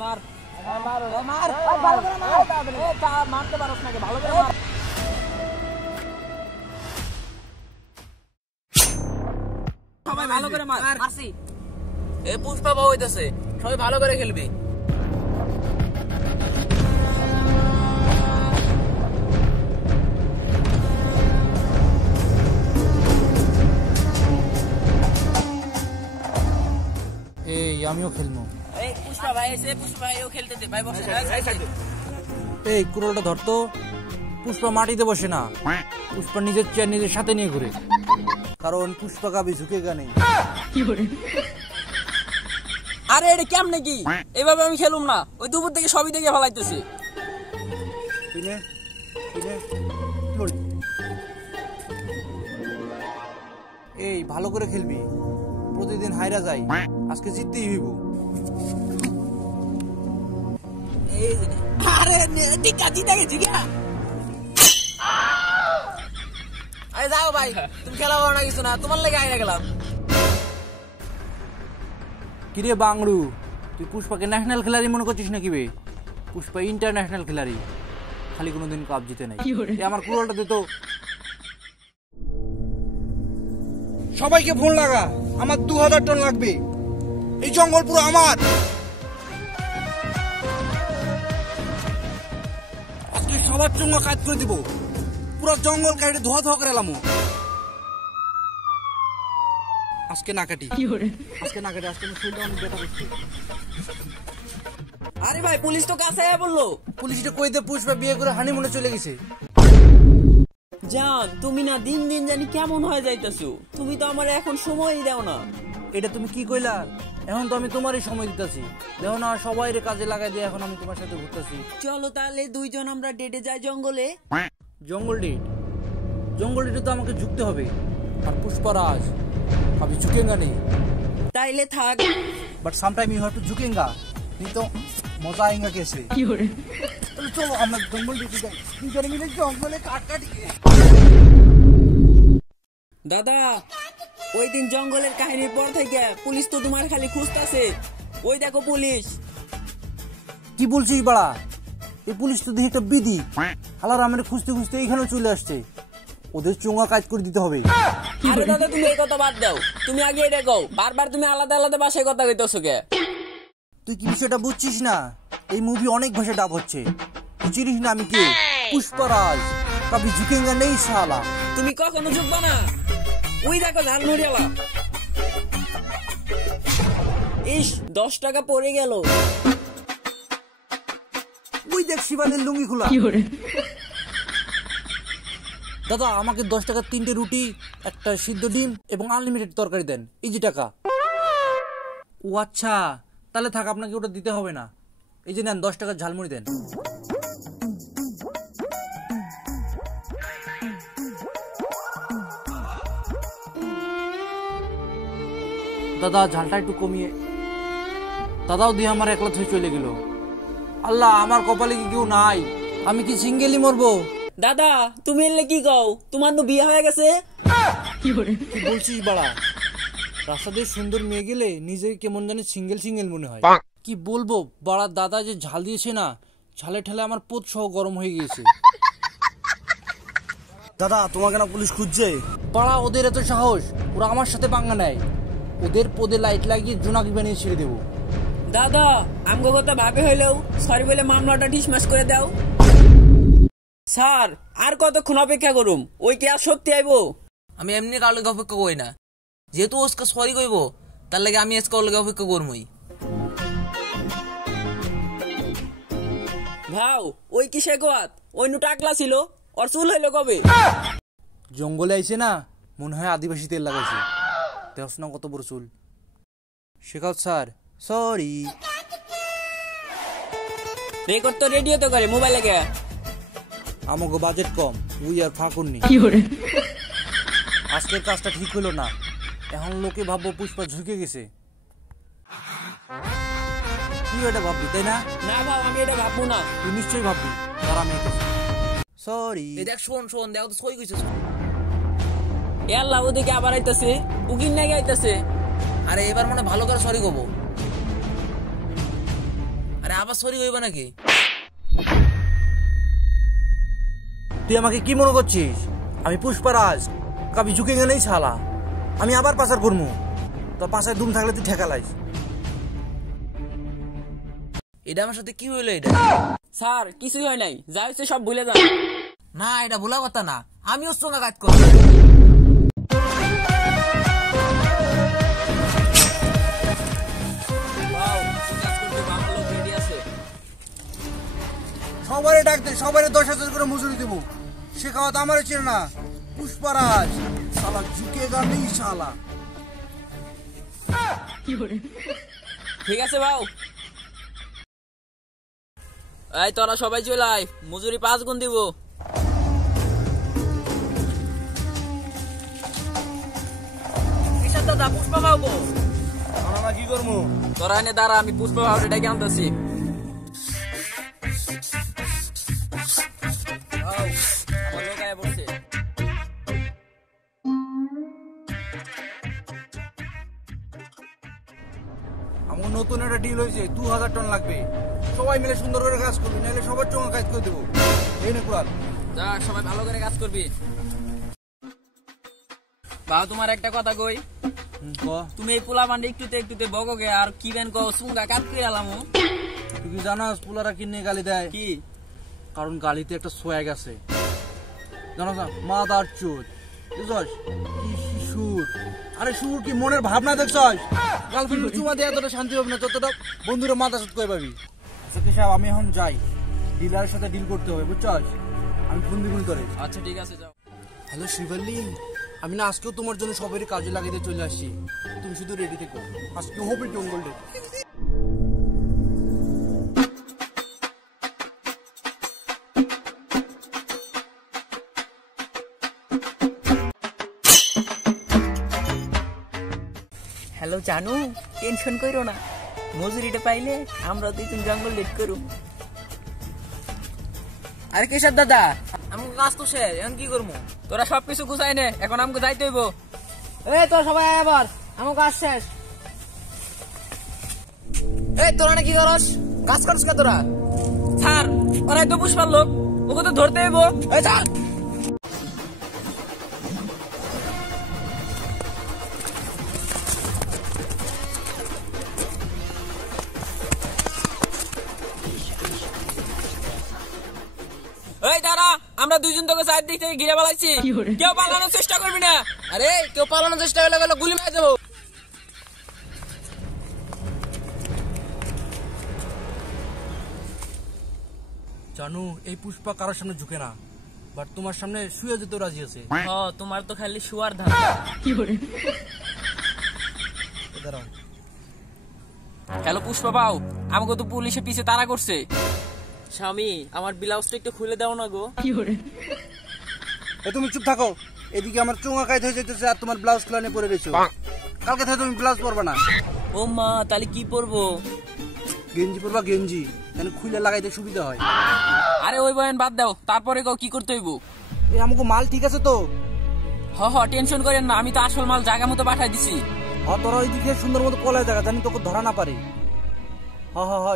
মার মার মার ভালো করে মার এ তা মারতে পারছ নাকি ভালো করে মার সবাই ভালো করে মার মারছি এ পুষ্পা বাবু হইতাছে সবাই ভালো করে খেলবি এই আমিও খেলবো এই পুষ্পা ভাই এসে পুষ্পা ভাইও খেলতে দে ভাই বসে এই কুড়োলটা ধরতো পুষ্পা মাটিতে বসে না পুষ্পা নিজের চেয়ার নিজের সাথে নিয়ে ঘুরে কারণ পুষ্পা কাবি ঝুঁকেগা নেই আরে এটা কেমনে কি এভাবে আমি খেলুম না ওই দুপুর থেকে সবই দেখে ফেলাইতেছি এই ভালো করে খেলবি প্রতিদিন হাইরা যাই আজকে জিততেই হইব এই আরে টিকা জিতে গেছি গা আরে যাও ভাই তুমি খেলা করো না কিছু না তোমার লাগে আইরা গেলাম কিরে বাংড়ু তুই পুষ্পাকে ন্যাশনাল খেলারি মনে করছিস নাকি বে পুষ্পা ইন্টারন্যাশনাল খেলারি খালি কোনোদিন কাপ জিতে নাই আমার কুড়োলটা দে তো সবাইকে ফোন লাগা আমার 2000 টন লাগবে এই জঙ্গল পুরো আমার আজকে সবার চঙ্গা কাজ করে দিব পুরো জঙ্গল কাটে ধোয়া ধোয়া করে এলাম আজকে না কাটি আজকে না কাটি আজকে শরীরটা অনেক ব্যথা করছে আরে ভাই পুলিশ তো কাছে আয়া বললো পুলিশটা কইতে পুষ্পা বিয়ে করে হানিমুনে চলে গেছে জান তুমি না দিন দিন জানি কেমন হয়ে যাইতাছো তুমি তো আমার এখন সময়ই দাও না এটা তুমি কি কইলা এখন তো আমি তোমারই সময় দিতেছি দেখো না সবাই কাজে লাগাই দিয়ে এখন আমি তোমার সাথে ঘুরতেছি চলো তাহলে দুইজন আমরা ডেটে যাই জঙ্গলে জঙ্গল ডেটে তো আমাকে ঝুঁকতে হবে আর পুষ্পরাজ আমি ঝুঁকেঙ্গা নেই তাইলে থাক but sometime you have to ঝুঁকেঙ্গা नहीं तो मजा आएगा कैसे चलो हम जंगल डीटे যাই দুজনে মিলে জঙ্গলে কাট দাদা ওই দিন জঙ্গলের কাহিনীর পর থেকে পুলিশ তো তোমার খালি খুঁজতাছে ওই দেখো পুলিশ কি বলছিস বাড়া এই পুলিশ তো দেখি একটা বিধি হালার আমারে খুঁজতে খুঁজতে এইখানে চলে আসছে ওদের চোঙা কাজ করে দিতে হবে আরে দাদা তুমি এই কথা বাদ দাও তুমি আগে এটা কও বারবার তুমি আলাদা আলাদা ভাষায় কথা কইতাছো কে তুই কি বিষয়টা বুঝছিস না এই মুভি অনেক ভাষায় ডাব হচ্ছে তুই চিনিস না আমি কে পুষ্পরাজ কবি ঝুঁকেঙ্গা নেই শালা তুমি কখনো ঝুঁকবা না ওই দেখো ঝালমুড়িওয়ালা ইস 10 টাকা পড়ে গেল ওই দেখ শিবানের লুঙ্গি খোলা দাদা আমাকে 10 টাকার 3টে রুটি একটা সিদ্ধ ডিম এবং আনলিমিটেড তরকারি দেন এই যে টাকা ও আচ্ছা তাহলে থাক আপনাকে ওটা দিতে হবে না এই যে নেন 10 টাকার ঝালমুড়ি দেন দাদা ঝালটা একটু কমিয়ে দাদাও দিয়ে আমার একলা হয়ে চলে গেল আল্লাহ আমার কপালে কি কেউ নাই আমি কি সিঙ্গেলই মরবো দাদা তুমি এলে কি কও তোমার তো বিয়ে হয়ে গেছে কি বলছিস বাড়া রাস্তা দিয়ে সুন্দর মেয়ে গেলে নিজেকে কেমন জানি সিঙ্গেল সিঙ্গেল মনে হয় কি বলবো বাড়া দাদা যে ঝাল দিয়েছে না ঝালে ঠেলে আমার পোত সহ গরম হয়ে গিয়েছে দাদা তোমাকে না পুলিশ খুঁজছে বাড়া ওদের এত সাহস ওরা আমার সাথে পাঙ্গা নেয় ওদের পদে লাইট লাগিয়ে জোনাকি বানিয়ে ছেড়ে দেবো দাদা আমগো কথা ভাবে হইলেও সরি বলে মামলাটা ডিসমিস করে দাও স্যার আর কতক্ষণ অপেক্ষা করুম ওই কি আর সত্যি আইবো আমি এমনি কার লগে অপেক্ষা করি না যেহেতু ওসকে সরি কইবো তার লাগে আমি আজকে ওর লগে অপেক্ষা করমই ভাও ওই কি শেকওয়াত ওই নু টাকলা ছিল ওর চুল হইলো কবে জঙ্গলে আইছে না মনে হয় আদিবাসী তেল লাগাইছে দেখছ না কত বড় চুল শেখাও স্যার সরি রেকর্ড তো রেডিও তো করে মোবাইলে কে আমাকে বাজেট কম উই আর ফাঁকুননি আজকের কাজটা ঠিক হলো না এখন লোকে ভাববো পুষ্পা ঝুঁকে গেছে তুই এটা ভাববি তাই না না ভাব আমি এটা ভাববো না তুই নিশ্চয়ই ভাববি আর আমি সরি এই দেখ শোন দেখো তো সই কইছিস এ আল্লাহ ওদিকে আবার আইতাছে উকিন নাকি আইতাছে আরে এবার মনে ভালো করে সরি কব আরে আবার সরি হইব নাকি? তুই আমাকে কি মনে করছিস? আমি পুষ্পারাজ, কবি ঝুঁকেঙ্গে নেই শালা। আমি আবার পাচার করবো, তো পাশায় দুম থাকলে তুই ঠেকা লাইস। এটা আমার সাথে কি হইলো? এটা স্যার কিছুই হয় নাই, যা হচ্ছে সব ভুলে যান। না, এটা ভোলা কথা না, আমি ওর সঙ্গে কাজ করব। সবারই ডাক দে, সবারই 10,000 করে মজুরি দেবো। সে খাওয়া তো আমারও ছিল না। পুষ্পারাজ শালা ঝুঁকেগা নেই শালা। ঠিক আছে বাউ, এই তোরা সবাই চলে আয়, মজুরি 5 গুণ দিব। দাদা পুষ্পা পাবো আমরা কি করবো? তোরা এনে দাঁড়া, আমি পুষ্পা ভাবটা ডেকে আনতেছি। আমার লোক আয়া পড়ছে। আমার নতুন একটা ডিল হয়েছে, 2000 টন লাগবে। সবাই মিলে সুন্দর করে কাজ করবি, নাহলে সবার চোখে কাজ করে দেবো। এই নে কুড়াল। যা, সবাই ভালো করে কাজ করবি। বাবা তোমার একটা কথা কই, তুমি এই পোলা বান্ডে একটুতে বগোগে আর কি বেন কো সুঙ্গা কাজ করে আলামু। তুই কি জানাস পোলারা কিনে গালি দেয়? কি কারণ গালিতে একটা সোয়াগ আছে, জানো না? মাদার চোদ, বুঝছস? কি সুর! আরে সুর কি মনের ভাবনা দেখছস? গার্লফ্রেন্ড চুমা দেয়া তোটা শান্তি হবে না, যতটা বন্ধুরা মাথা সুদ করে পাবি। আচ্ছা সাহেব, আমি এখন যাই, ডিলারের সাথে ডিল করতে হবে, বুঝছস? আমি ফোন দিবি তোরে। আচ্ছা ঠিক আছে, যাও। হ্যালো শিবালি, আমি না আজকেও তোমার জন্য সবারই কাজে লাগিয়ে চলে আসছি। তুমি শুধু রেডি থেকো, আজকে হবে জঙ্গল ডে। হ্যালো জানু, টেনশন কইরো না, মজুরিটা পাইলে আমরা দুইজন জঙ্গল লেট করু। আরে কেশব দাদা, আমাকে কাজ তো শেষ, এখন কি করবো? তোরা সবকিছু গুছাই নে, এখন আমাকে যাইতে হইব। এই তোরা সবাই আবার আমার কাজ শেষ। এই তোরা না কি করস? কাজ করস কে তোরা? স্যার ওরাই তো পুষ্পার লোক, ওকে তো ধরতে হইব। এই চল। এই দাঁড়া, আমরা দুইজন তোকে চারদিক থেকে ঘিরে বেলাইছি, কেউ পালানোর চেষ্টা করবি না। আরে কেউ পালানোর চেষ্টা করলে গেলে গুলি মেরে দেবো। জানু, এই পুষ্পা কারোর সামনে ঝুঁকে না, বাট তোমার সামনে শুয়ে যেতে রাজি আছে। তোমার তো খালি শুয়ার ধান। হ্যালো পুষ্পা পাও, আমাকে তো পুলিশে পিছে তাড়া করছে। স্বামী আমার ব্লাউজটা একটু খুলে দাও না গো। তুমি চুপ থাকো, এদিকে আমার চোঙা কাইতে হয়ে যেতেছে আর তোমার ব্লাউজ খুলে পরে রয়েছো। কালকে থেকে তুমি ব্লাউজ পরবা না। ও মা, তাহলে কি পরবো? গেঞ্জি পরবা, গেঞ্জি, তাহলে খুলে লাগাইতে সুবিধা হয়। আরে ওই বয়ান বাদ দাও, তারপরে কও কি করতে হইব। এই আমাকে মাল ঠিক আছে তো? টেনশন করেন না, আমি তো আসল মাল জায়গা মতো পাঠাই দিছি। তোরা ওইদিকে সুন্দর মতো পলায় জায়গা, জানি তোকে ধরা না পারে।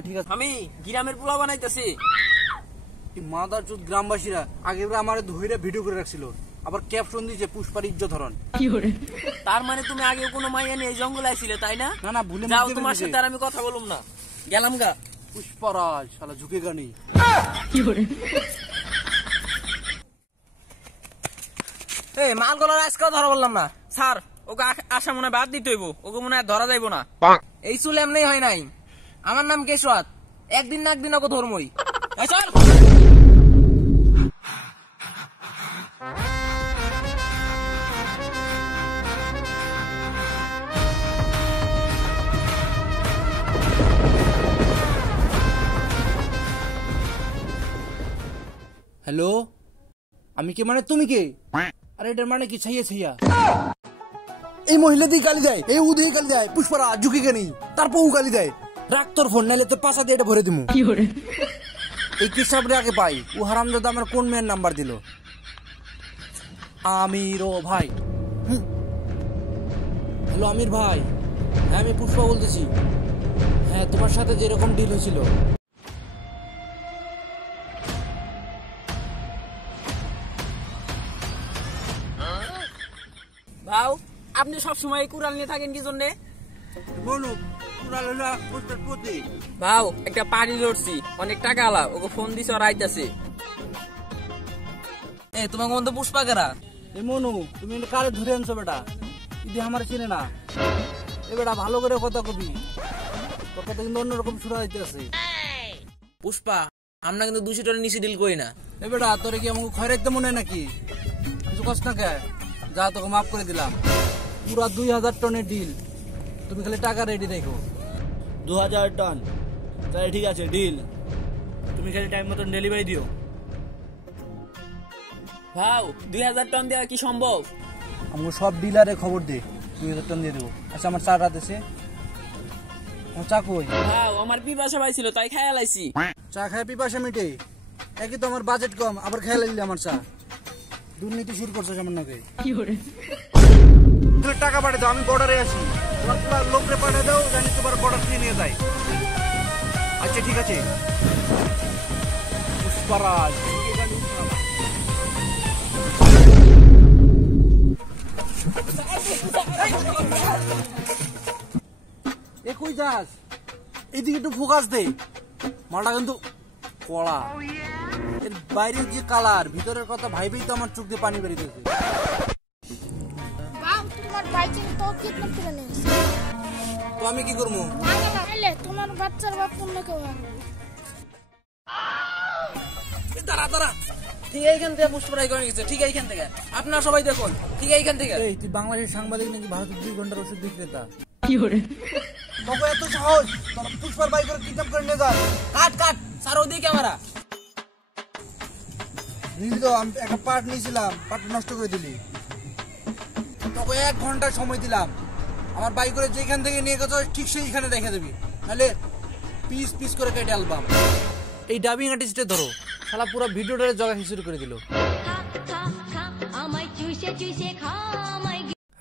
ঠিক আছে। আমি গ্রামের পোলা বানাইতেছি। মাদার চোদ গ্রামবাসীরা আগে আমার ধইরা ভিডিও করে রাখছিল, আবার ক্যাপশন দিয়েছে পুষ্পার ইজ্জত হরণ। তার মানে তুমি আগে কোনো মাইয়া নিয়ে জঙ্গলে আইছিলে তাই না? না ভুলে যাও, তোমার সাথে আর আমি কথা বলুম না, গেলাম গা। পুষ্পারাজ শালা ঝুঁকে গা নেই। এই মালগুলো আজকে ধরা বললাম না স্যার, ওকে আশা মনে বাদ দিতে হইব, ওকে মনে হয় ধরা যাইব না। এই চুল এমনি হয় নাই, আমার নাম কেশওয়াত, একদিন না একদিন ওকে ধর্মই। চল। হ্যালো, আমি কে মানে তুমি কে? আরে এটার মানে কি ছাইয়া? এই মহিলা দিয়ে গালি দেয়, এই উদয় গালি দেয়, পুষ্পারা ঝুঁকে গে নেই, তারপর ও গালি দেয়। রাখ তোর ফোন, নাইলে তোর পাশা দিয়ে এটা ভরে দিমু। এই কিসাবরে আগে পাই, ও হারামজাদা আমার কোন মেয়ের নাম্বার দিল? আমির ভাই। হ্যালো আমির ভাই, হ্যাঁ আমি পুষ্পা বলতেছি। হ্যাঁ তোমার সাথে যেরকম ডিল হয়েছিল ভাও আপনি সবসময় কুড়াল নিয়ে থাকেন কি জন্যে? ভাও একটা পানি লড়ছি, অনেক টাকা আলা, ওকে ফোন দিছে ওর আইতাছে। তোমাকে মতো পুষ্পা কারা? মনু, তুমি কারে ধরে আনছো বেটা? ইদি আমার চিনে না। এ বেটা ভালো করে কথা কবি, তোর কথা কিন্তু অন্যরকম শোনা যাইতেছে। পুষ্পা, আমরা কিন্তু 200 টাকার নিচে ডিল করি না। এ বেটা তোরে কি আমাকে খয় রাখতে মনে হয় নাকি? কিছু কষ্ট না কে? যা তোকে মাফ করে দিলাম। পুরা 2000 টনের ডিল, তুমি খালি টাকা রেডি রাখো। 2000 টন? তাহলে ঠিক আছে, ডিল। তুমি খালি টাইম মতন ডেলিভারি দিও। ভাও 2000 টন দেওয়া কি সম্ভব? আমাকে সব ডিলারে খবর দে, 2000 টন দিয়ে দেবো। আচ্ছা আমার চাটা দেশে চা কই? ভাও আমার পিপাসা পাইছিল তাই খাইয়া লাইছি। চা খায় পিপাসা মিটে? একই তো আমার বাজেট কম, আবার খেয়ে লাগলি আমার চা। দুর্নীতি শুরু করছো আমার নাকি? টাকা পাঠিয়ে দাও, আমি বর্ডারে আছি। তোমার লোকরে পাঠিয়ে দাও, জানি তোমার বর্ডার থেকে নিয়ে যায়। আচ্ছা ঠিক আছে। পুষ্পারাজ এ কই যাস? এদিকে একটু ফোকাস দে। মালটা কিন্তু কড়া, এর বাইরের যে কালার, ভিতরের কথা ভাইবেই তো আমার চোখ দিয়ে পানি বেরিয়েছে। তোমার বাইকে তো কিডন্যাপ করে নিয়েছে। তো আমি কি করবো? তোমার বাচ্চার বাপ অন্য কেউ দাঁড়া দাঁড়া, ঠিক এইখান থেকে পুষ্পরাই করে গেছে। ঠিক এইখান থেকে আপনারা সবাই দেখুন, ঠিক এইখান থেকে। এই তুই বাংলাদেশের সাংবাদিক নাকি ভারতের 2 ঘন্টার ওষুধ বিক্রেতা? কি করে তবে এত সহজ তোর পুষ্পার বাইক করে কিডন্যাপ করে নিয়ে যাস? কাট কাট স্যার, ওদিকে ক্যামেরা নিলি তো, আমি একটা পার্ট নিয়েছিলাম, পার্ট নষ্ট করে দিলি। তোকে 1 ঘন্টা সময় দিলাম, আমার বাইক করে যেখান থেকে নিয়ে গেছো ঠিক সেইখানে রেখে দিবি, নাহলে পিস পিস করে কেটে আলবাম। এই ডাবিং আর্টিস্টে ধরো, শালা পুরো ভিডিওটারে জগা শুরু করে দিল।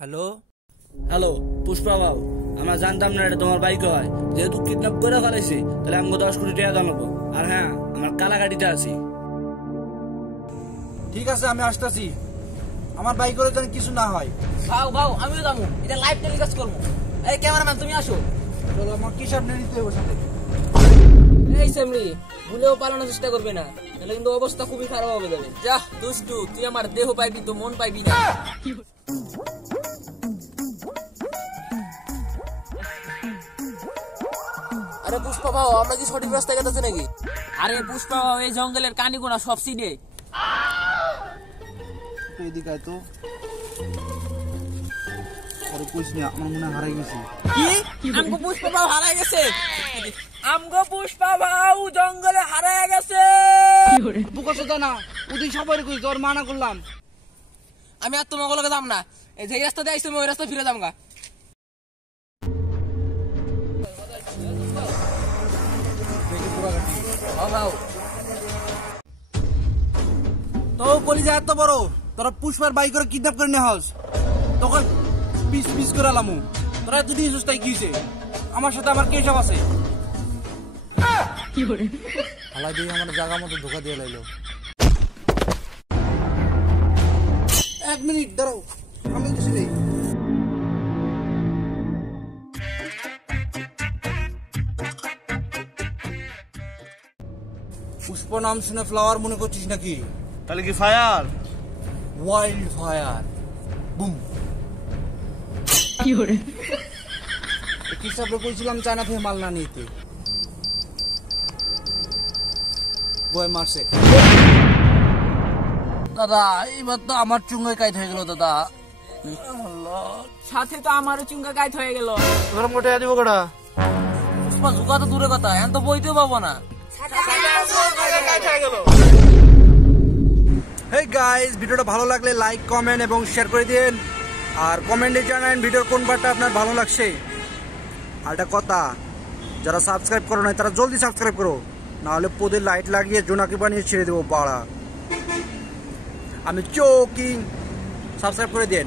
হ্যালো হ্যালো পুষ্পা বাবু, আমরা জানতাম না এটা তোমার বাইক হয়। যেহেতু কিডন্যাপ করে ফেলাইছি, তাহলে আমাকে 10 কোটি টাকা জানাবো। আর হ্যাঁ, আমার কালা গাড়িটা আছে। ঠিক আছে, আমি আসতেছি। আমার বাইক করে যেন কিছু না হয়। ভাও ভাও, আমিও যাবো, এটা লাইভ টেলিকাস্ট করবো। এই ক্যামেরাম্যান তুমি আসো। চলো, আমার কি সামনে নিতে হবে সাথে। এই সেমরি, ভুলেও পালানোর চেষ্টা করবে না, তাহলে কিন্তু অবস্থা খুবই খারাপ হবে যাবে। যা দুষ্টু, তুই আমার দেহ পাইবি তো মন পাইবি না। আরে পুষ্পা ভাও, আমরা কি সঠিক রাস্তায় গেতেছি নাকি? আরে পুষ্পা বাবু, এই জঙ্গলের কানিগুনা সব সিডে। এদিকে আয় তো। আরে কইস না, আমার মনে হয় হারাই গেছি। কি? আমগো পুষ্পা বাবু হারায় গেছে? আমগো পুষ্পা বাবু জঙ্গলে হারায় গেছে। বুকা সোদা না, ওদিন সবাই কই, তোর মানা করলাম। আমি আর তোমার লগে যাম না। এই যে রাস্তা দিয়ে আইছি, ওই রাস্তা ফিরে যাম গা। ভাও তো কলিজা এত বড়, তোরা পুষ্পার বাইক করে কিডন্যাপ করে নিয়ে হস, তখন পিস পিস করে আলামু। তোরা যদি সুস্থাই কি হয়েছে, আমার সাথে আমার কেসব আছে। হালা দিয়ে আমার জায়গা মতো ধোকা দিয়ে লাইলো। 1 মিনিট দাঁড়াও, আমি কিছু নেই। পুষ্প নাম শুনে ফ্লাওয়ার মনে করছিস নাকি? তাহলে কি ফায়ার? Wild fire, broom. কি হিসাবে কইছিলাম চায়না থেকে মাল না নিতে, বয় মারছে। দাদা এইবার তো আমার চুঙ্গায় কাইট হয়ে গেল দাদা। সাথে তো আমারও চুঙ্গা গাইত হয়ে গেল। তোর মোটে দিব কটা? পুষ্পা ঝুঁকা তো দূরে কথা, এখন তো বইতেও পাবো না। হেই গাইস, ভিডিওটা ভালো লাগলে লাইক কমেন্ট এবং শেয়ার করে দিন। আর কমেন্টে জানান ভিডিওর কোন পার্টটা আপনার ভালো লাগছে। আর একটা কথা, যারা সাবস্ক্রাইব করো না তারা জলদি সাবস্ক্রাইব করো, নাহলে পোদের লাইট লাগিয়ে জোনাকি বানিয়ে ছেড়ে দেবো বাড়া। আমি চোকিং, সাবস্ক্রাইব করে দেন।